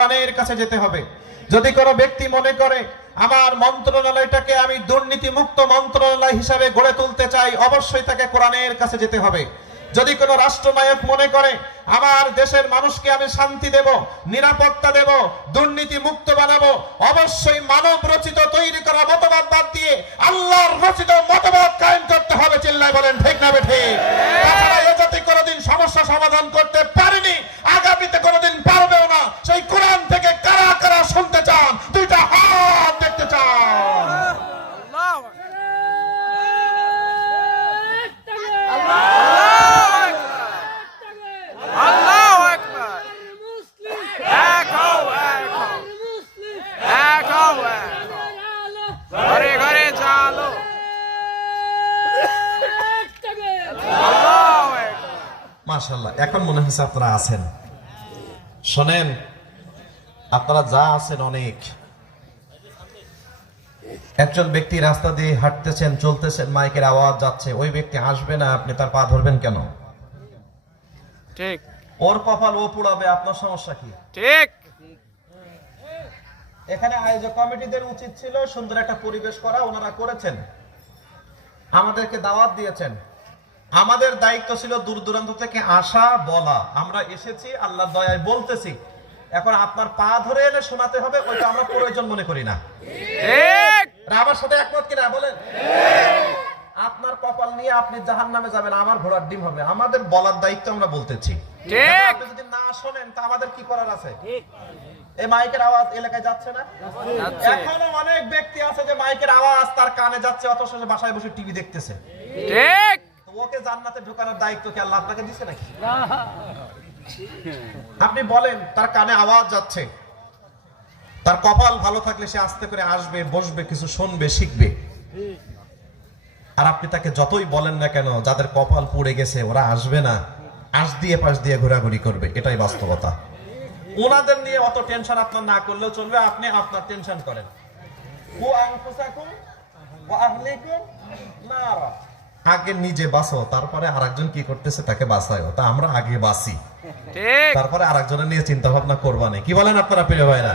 কোরআনের কাছে যেতে হবে। যদি কোনো ব্যক্তি মনে করে আমার মন্ত্রণালয়টাকে আমি দুর্নীতি মুক্ত মন্ত্রণালয় হিসাবে গড়ে তুলতে চাই, অবশ্যই তাকে কোরআনের কাছে যেতে হবে। যদি কোনো রাষ্ট্রনায়ক মনে করে আমার দেশের মানুষকে আমি শান্তি দেব, নিরাপত্তা দেব, দুর্নীতি মুক্ত বানাবো, অবশ্যই মানব রচিত তৈরি করা মতবাদ বাদ দিয়ে আল্লাহর রচিত মতবাদ কায়েম করতে হবে। চিল্লায় বলেন ঠিক না বেঠিক? তাছাড়া এ জাতি কোনোদিন সমস্যা সমাধান করতে পারেনি, আগামীতে কোনোদিন পারবেও না। সেই কোরআন থেকে কারা কারা শুনতে চান? দুইটা হাত দেখতে চান। মাশাআল্লাহ, এখন মনে হচ্ছে আপনারা আছেন। শোনেন, আপনারা যা আছেন অনেক। একজন ব্যক্তি রাস্তা দিয়ে হাঁটতেছেন, চলতেছেন, মাইকের আওয়াজ যাচ্ছে, ওই ব্যক্তি আসবে না, আপনি তার পা ধরবেন কেন? ঠিক। ওর কপাল ও পুড়াবে, আপনার সমস্যা কি? ঠিক। এখানে আয়োজক কমিটিদের উচিত ছিল সুন্দর একটা পরিবেশ করা, ওনারা করেছেন, আমাদেরকে দাওয়াত দিয়েছেন। আমাদের দায়িত্ব ছিল দূর দূরান্ত থেকে আসা, বলা। আমরা এসেছি, আল্লাহর দয়ায় বলতেছি। এখন আপনার পা ধরে এনে শোনাতে হবে, ওইটা আমরা প্রয়োজন মনে করি না। ঠিক। আমার সাথে একমত কিনা বলেন? আপনার কপাল নিয়ে আপনি জাহান্নামে যাবেন, আমার ঘোড়ার ডিম হবে। আমাদের বলার দায়িত্ব, আমরা বলতেছি। ঠিক। আপনি যদি না শোনেন তা আমাদের কি করার আছে? এই মাইকের আওয়াজ এলাকায় যাচ্ছে না? এখনো অনেক ব্যক্তি আছে যে মাইকের আওয়াজ তার কানে যাচ্ছে, অথচ বাসায় বসে টিভি দেখতেছে। ঠিক। ওকে জান্নাতে ঢোকানোর দায়িত্ব কি আল্লাহ আপনাকে দিছে নাকি? আপনি বলেন, তার কানে আওয়াজ যাচ্ছে, তার কপাল ভালো থাকলে সে আস্তে করে আসবে, বসবে, কিছু শুনবে, শিখবে। আর আপনি তাকে যতই বলেন না কেন, যাদের কপাল পুড়ে গেছে ওরা আসবে না, আশ দিয়ে পাশ দিয়ে ঘোরাঘুরি করবে। এটাই বাস্তবতা। ওনাদের নিয়ে অত টেনশন আপনার না করলেও চলবে, আপনি আপনার টেনশন করেন। আগে নিজে বাঁচো, তারপরে আরেকজন কি করতেছে তাকে বাঁচায়। তা আমরা আগে বাঁচি, তারপরে আরেকজনের নিয়ে চিন্তা ভাবনা করবা না। কি বলেন আপনারা প্রিয় ভাইরা?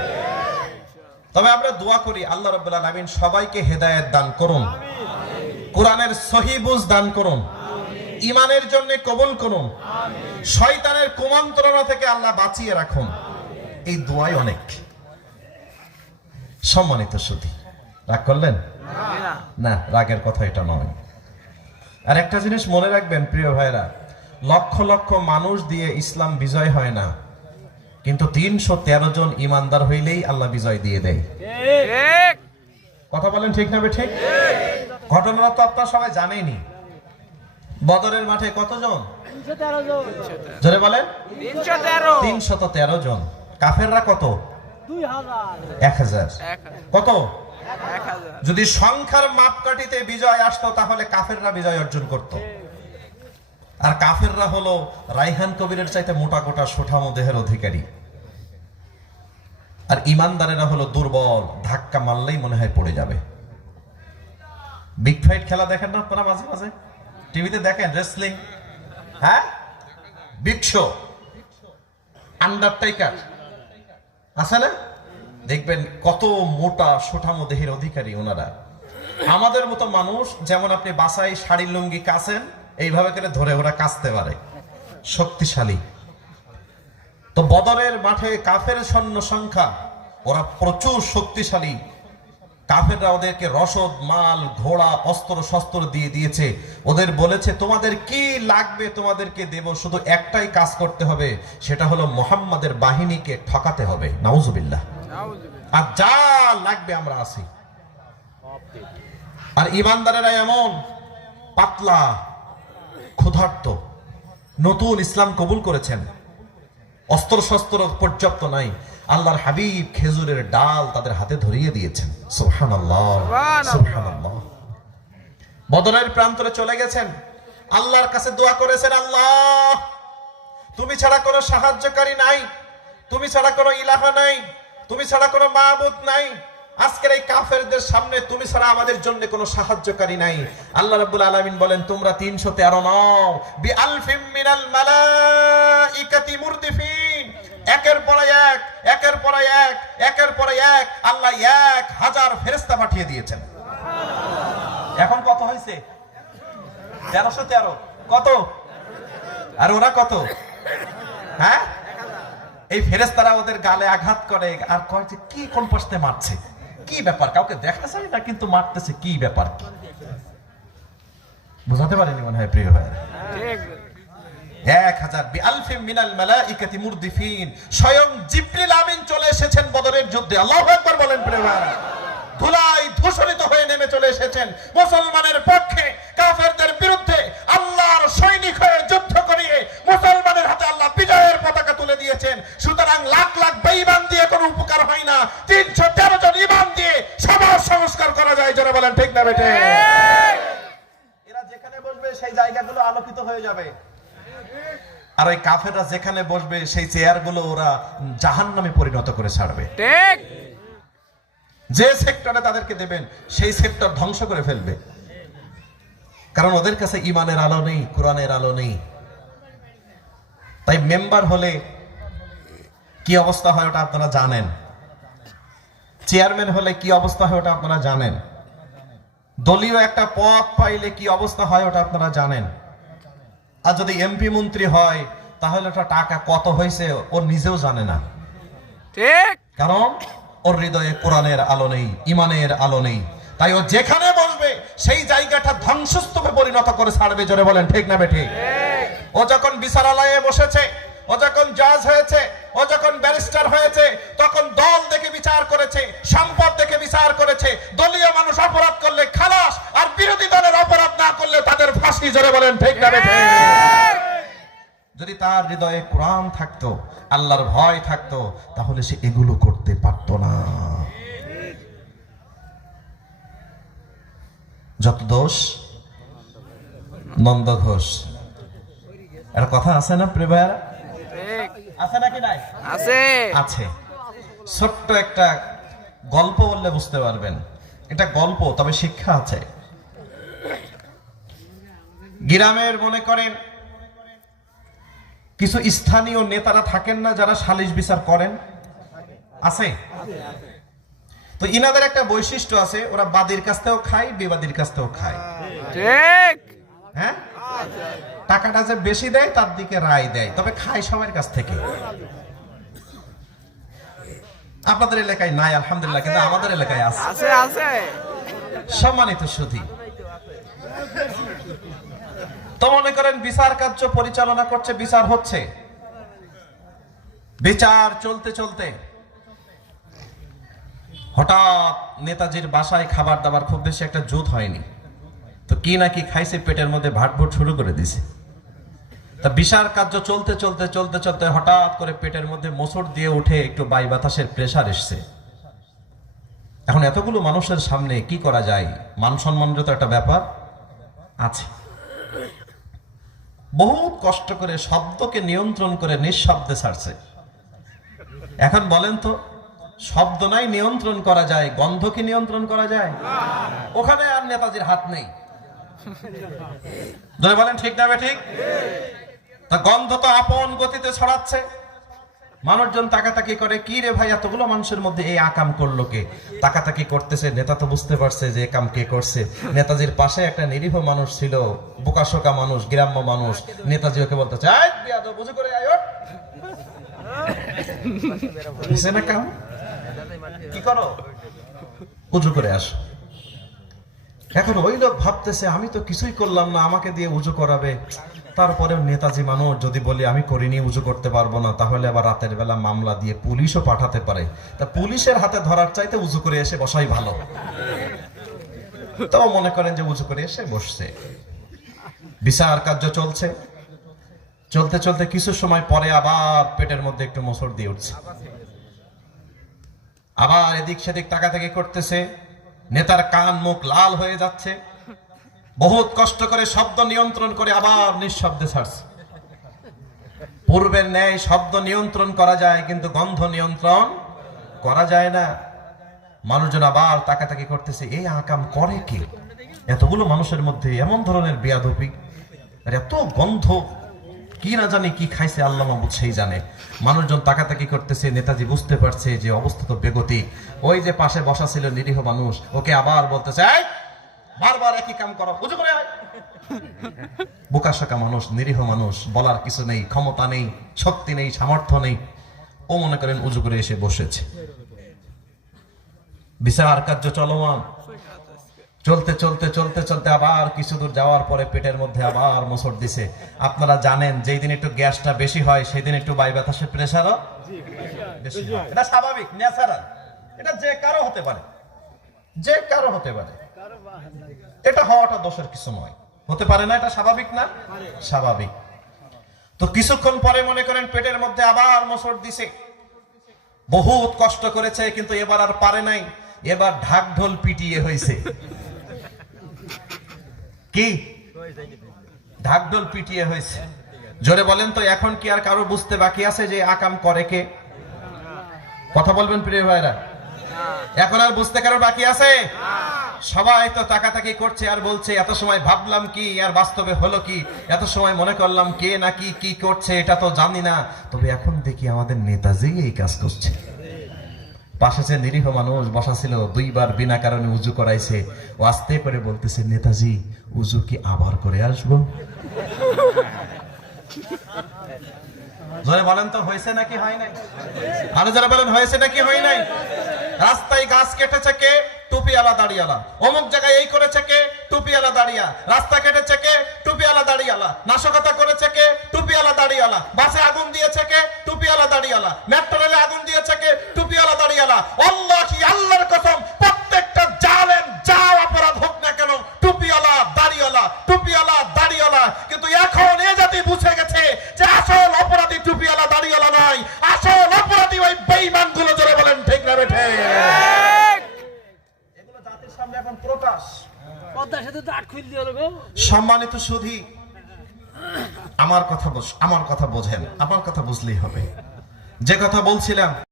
তবে আমরা দোয়া করি আল্লাহ রাব্বুল আলামিন সবাইকে হেদায়েত দান করুন, কোরআনের সহি বুঝ দান করুন, ঈমানের জন্য কবুল করুন, শয়তানের কুমন্ত্রণা থেকে আল্লাহ বাঁচিয়ে রাখুন। এই দোয়াই অনেক। সম্মানিত সুধী, রাগ করলেন না? রাগের কথা এটা নয়। আর একটা জিনিস মনে রাখবেন প্রিয় ভাইরা, লক্ষ লক্ষ মানুষ দিয়ে ইসলাম বিজয় হয় না, কিন্তু 313 জন ইমানদার হইলেই আল্লাহ বিজয় দিয়ে দেয়। কথা বলেন ঠিক না ঠিক? ঘটনা তো আপনারা সবাই জানেনই। বদরের মাঠে কতজন? 313 জন। জোরে বলেন। 313 জন। কাফেররা কত? 1000। কত? 1000। যদি সংখ্যার মাপকাঠিতে বিজয় আসতো তাহলে কাফেররা বিজয় অর্জন করত। আর কাফেররা হলো রাইহান কবিরের চাইতে মোটা কোটা সুঠামো দেহের অধিকারী। আর ইমানদারেরা হলো দুর্বল, ধাক্কা মারলেই মনে হয় পড়ে যাবে। বিগ ফাইট খেলা দেখেন না আপনারা? মাঝে মাঝে টিভিতে দেখেন, রেসলিং, হ্যাঁ, বিগ শো, আন্ডারটেকার আছে না? দেখবেন কত মোটা সুঠামো দেহের অধিকারী ওনারা। আমাদের মতো মানুষ যেমন আপনি বাসায় শাড়ি লুঙ্গি কাছেন, এইভাবে করে ধরে ওরা কাচতে পারে, শক্তিশালী। তো বদরের মাঠে কাফের সৈন্য সংখ্যা, ওরা প্রচুর শক্তিশালী। কাফেররা ওদেরকে রসদ, মাল, ঘোড়া, অস্ত্র শস্ত্র দিয়ে দিয়েছে। ওদের বলেছে তোমাদের কি লাগবে তোমাদেরকে দেব, শুধু একটাই কাজ করতে হবে, সেটা হলো মুহাম্মাদের বাহিনীকে ঠকাতে হবে। নাউজুবিল্লাহ। আর যা লাগবে আমরা আছি। আর ইমানদারেরা এমন পাতলা, ক্ষুধার্ত, নতুন ইসলাম কবুল করেছেন, অস্ত্র শস্ত্র পর্যাপ্ত নাই। আল্লাহর হাবিব খেজুরের ডাল তাদের হাতে ধরিয়ে দিয়েছেন। সুবহানাল্লাহ, সুবহানাল্লাহ। বদরের প্রান্তরে চলে গেছেন, আল্লাহর কাছে দোয়া করেছেন, আল্লাহ তুমি ছাড়া কোনো সাহায্যকারী নাই, তুমি ছাড়া কোনো ইলাহা নাই, তুমি ছাড়া কোনো মাবুদ নাই। আজকের এই কাফেরদের সামনে তুমি ছাড়া আমাদের জন্য কোনো সাহায্যকারী নাই। আল্লাহ রাব্বুল আলামিন বলেন তোমরা 313 নও, বিআলফিম মিনাল মালাইকাতি মুরদিফিন, একের পর এক একের পর এক একের পর এক আল্লাহ 1000 ফেরেশতা পাঠিয়ে দিয়েছেন। এখন কত হয়েছে? 1313। কত? আর ওরা কত? হ্যাঁ, এই ফেরেশতারা ওদের গালে আঘাত করে আর কয় যে কি কোন পাশে মারছে, কি ব্যাপার, কাউকে দেখা যায় না কিন্তু মারতেছে, কি ব্যাপার? বুঝাতে পারিনি মনে হয় প্রিয় ভাই। ঠিক 1000 বিআলফিম মিনাল মালাইকাতি মুরদিফিন, স্বয়ং জিবরিল আমিন চলে এসেছেন বদরের যুদ্ধে। আল্লাহু আকবার বলেন প্রিয় ভাই। ধুলাই ধূসরিত হয়ে নেমে চলে এসেছেন মুসলমানের পক্ষে, কাফেরদের বিরুদ্ধে আল্লাহর সৈনিক হয়ে যুদ্ধ করিয়ে মুসলমানের হাতে আল্লাহ বিজয়ের পতাকা তুলে দিয়েছেন। সুতরাং লাখ লাখ বেঈমান দিয়ে কোনো উপকার হয় না, 313 জন ঈমান দিয়ে সমাজ সংস্কার করা যায়। যারা বলেন ঠিক না বেটে? এরা যেখানে বসবে সেই জায়গাগুলো আলোকিত হয়ে যাবে, আর ওই কাফেররা যেখানে বসবে সেই চেয়ারগুলো ওরা জাহান্নামে পরিণত করে ছাড়বে। ঠিক যে সেক্টরে তাদেরকে দেবেন সেই সেক্টর ধ্বংস করে ফেলবে, কারণ ওদের কাছে ইমানের আলো নেই, কোরআনের আলো নেই। তাই মেম্বার হলে কি অবস্থা হয় ওটা আপনারা জানেন, চেয়ারম্যান হলে কি অবস্থা হয় ওটা আপনারা জানেন, দলীয় একটা পদ পাইলে কি অবস্থা হয় ওটা আপনারা জানেন। আর যদি এমপি মন্ত্রী হয় তাহলে ওটা টাকা কত হয়েছে ও নিজেও জানে না, ঠিক কারণ ওর হৃদয়ে কোরআনের আলো নেই, ইমানের আলো নেই। তাই ও যেখানে বসবে সেই জায়গাটা ধ্বংসস্তূপে পরিণত করে ছাড়বে। জোরে বলেন ঠিক না বেঠিক? ও যখন বিচারালয়ে বসেছে, ও যখন জাজ হয়েছে, ও যখন ব্যারিস্টার হয়েছে, তখন দল দেখে বিচার করেছে, সম্পদ দেখে বিচার করেছে। দলীয় মানুষ অপরাধ করলে খালাস, আর বিরোধী দলের অপরাধ না করলে তাদের ফাঁসি। জোরে বলেন ঠিক না বেঠিক? যদি তার হৃদয়ে কোরআন থাকতো, আল্লাহর ভয় থাকতো, তাহলে সে এগুলো করতে পারতো না। যত দোষ নন্দ ঘোষ, একটা কথা আছে না প্রিয় ভাইয়ারা? ঠিক আছে নাকি নাই? আছে আছে। ছোট্ট একটা গল্প বললে বুঝতে পারবেন, এটা গল্প তবে শিক্ষা আছে। গ্রামের মনে করেন কিছু স্থানীয় নেতারা থাকেন না, যারা সালিশ বিচার করেন, আছে? তো ইনাদের একটা বৈশিষ্ট্য আছে, ওরা বাদীর কাছ থেকেও খায়, বিবাদীর কাছ থেকেও খায়। ঠিক হ্যাঁ, টাকাটা যে বেশি দেয় তার দিকে রায় দেয়, তবে খায় সবার কাছ থেকে। আপনাদের এলাকায় নাই আলহামদুলিল্লাহ, কিন্তু আমাদের এলাকায় আছে। আছে আছে সম্মানিত সুধী, তো মনে করেন বিচার কার্য পরিচালনা করছে, বিচার হচ্ছে, বিচার চলতে চলতে হঠাৎ নেতাজির বাসায় খাবার দাবার খুব বেশি একটা জুত হয়নি, তো কি নাকি খাইছে, পেটের মধ্যে ভাটভুট শুরু করে দিছে। তা বিচার কার্য চলতে চলতে চলতে চলতে হঠাৎ করে পেটের মধ্যে মোচড় দিয়ে উঠে একটু বায়ু বাতাসের প্রেসার এসছে। এখন এতগুলো মানুষের সামনে কি করা যায়, মান সম্মানের তো একটা ব্যাপার আছে। বহুত কষ্ট করে শব্দকে নিয়ন্ত্রণ করে নিঃশব্দে ছাড়ছে। এখন বলেন তো, শব্দ নাই নিয়ন্ত্রণ করা যায়, গন্ধ কি নিয়ন্ত্রণ করা যায়? ওখানে আর নেতাজির হাত নেই। বলেন ঠিক না ঠিক? তা গন্ধ তো আপন গতিতে ছড়াচ্ছে, মানুষজন তাকাতাকি করে, কি রে ভাই এতগুলো মানুষের মধ্যে এই আকাম করলো কে? তাকাতাকি করতেছে, নেতা তো বুঝতে পারছে যে কাম কে করছে। নেতাজির পাশে একটা নিরীহ মানুষ ছিল, বোকাশোকা মানুষ, গ্রাম্য মানুষ। নেতাজি ওকে বলতেছে, আয় বিয়াদব, বুঝে করে আয়, ওঠ। বুঝছে না কাম? কি করো? উজু করে আসো। এখন ওই লোক ভাবতেছে, আমি তো কিছুই করলাম না, আমাকে দিয়ে উজু করাবে। তারপরেও নেতাজি মানুষ, যদি বলি আমি করিনি, উজু করতে পারবো না, তাহলে আবার রাতের বেলা মামলা দিয়ে পুলিশও পাঠাতে পারে। তা পুলিশের হাতে ধরার চাইতে উজু করে এসে বসাই ভালো। তাও মনে করেন যে উজু করে এসে বসছে, বিচার কার্য চলছে। চলতে চলতে কিছু সময় পরে আবার পেটের মধ্যে একটু মোচড় দিয়ে উঠছে, আবার এদিক সেদিক তাকাতাকি করতেছে। নেতার কান মুখ লাল হয়ে যাচ্ছে, বহুত কষ্ট করে শব্দ নিয়ন্ত্রণ করে আবার নিঃশব্দে ছাড়ছে। পূর্বের ন্যায় শব্দ নিয়ন্ত্রণ করা যায়, কিন্তু গন্ধ নিয়ন্ত্রণ করা যায় না। মানুষজন আবার তাকাতাকি করতেছে, এই আকাম করে কে? এতগুলো মানুষের মধ্যে এমন ধরনের বেয়াদবি আর এত গন্ধ, কি না জানি কি খাইছে আল্লাহ মাহবুদ সেই জানে। মানুষজন তাকাতাকি করতেছে, নেতাজি বুঝতে পারছে যে অবস্থা তো বেগতি। ওই যে পাশে বসা ছিল নিরীহ মানুষ, ওকে আবার বলতেছে, এই বারবার একই কাম করো, বুঝো করে আয়। বোকাশোকা মানুষ, নিরীহ মানুষ, বলার কিছু নেই, ক্ষমতা নেই, শক্তি নেই, সামর্থ্য নেই। ও মনে করেন উজু করে এসে বসেছে। বিচার কার্য চলমান, চলতে চলতে চলতে চলতে আবার কিছু দূর যাওয়ার পরে পেটের মধ্যে আবার মোচড় দিছে। আপনারা জানেন যেই দিন একটু গ্যাসটা বেশি হয় সেই দিন একটু বায়ু বাতাসের প্রেসারও বেশি হয়। এটা স্বাভাবিক, ন্যাচারাল। এটা যে কারো হতে পারে, যে কারো হতে পারে। এটা হওয়াটা দোষের কিছু নয়, হতে পারে না, এটা স্বাভাবিক না? স্বাভাবিক। তো কিছুক্ষণ পরে মনে করেন পেটের মধ্যে আবার মোচড় দিছে, বহুত কষ্ট করেছে, কিন্তু এবার আর পারে নাই, এবার ঢাক ঢোল পিটিয়ে হয়েছে। কি ঢাক ঢোল পিটিয়ে হয়েছে? জোরে বলেন তো, এখন কি আর কারো বুঝতে বাকি আছে যে আকাম করে কে? কথা বলবেন প্রিয় ভাইরা, এখন আর বুঝতে কারো বাকি আছে? সবাই তো তাকাতাকি করছে আর বলছে, এত সময় ভাবলাম কি আর বাস্তবে হলো কি, এত সময় মনে করলাম কে নাকি কি করছে এটা তো জানি না, তবে এখন দেখি আমাদের নেতাজি এই কাজ করছে। পাশে যে নিরীহ মানুষ বসা ছিল, দুইবার বিনা কারণে উজু করাইছে, ও আস্তে করে বলতেছে, নেতাজি উজু কি আবার করে আসবো? জোরে বলেন তো, হয়েছে নাকি হয় নাই? আরো যারা বলেন হয়েছে নাকি হয় নাই? রাস্তায় গাছ কেটেছে কে? টুপিওয়ালা দাড়িওয়ালা। অমুক জায়গায় এই করেছে কে? টুপিওয়ালা দাড়িয়া। রাস্তা কেটেছে কে? টুপিওয়ালা দাড়িওয়ালা। নাশকতা করেছে কে? টুপিওয়ালা দাড়িওয়ালা। বাসে আগুন দিয়েছে কে? টুপিওয়ালা দাড়িওয়ালা। মেট্রো রেলে আগুন দিয়েছে কে? টুপিওয়ালা দাড়িওয়ালা। আল্লাহি, আল্লাহর কসম, প্রত্যেকটা জালেম যা অপরাধ হোক না কেন, টুপিওয়ালা দাড়িওয়ালা, টুপিওয়ালা দাড়িওয়ালা। কিন্তু এখন এ জাতি বুঝে গেছে যে আসল অপরাধী টুপিওয়ালা দাড়িওয়ালা নয়, আসল অপরাধী ওই বেঈমান গুলো। জোরে বলেন ঠিক না বেঠে? এগুলো জাতির সামনে এখন প্রকাশ। সম্মানিত সুধী, আমার কথা বোঝেন, আমার কথা বুঝলেই হবে। যে কথা বলছিলাম,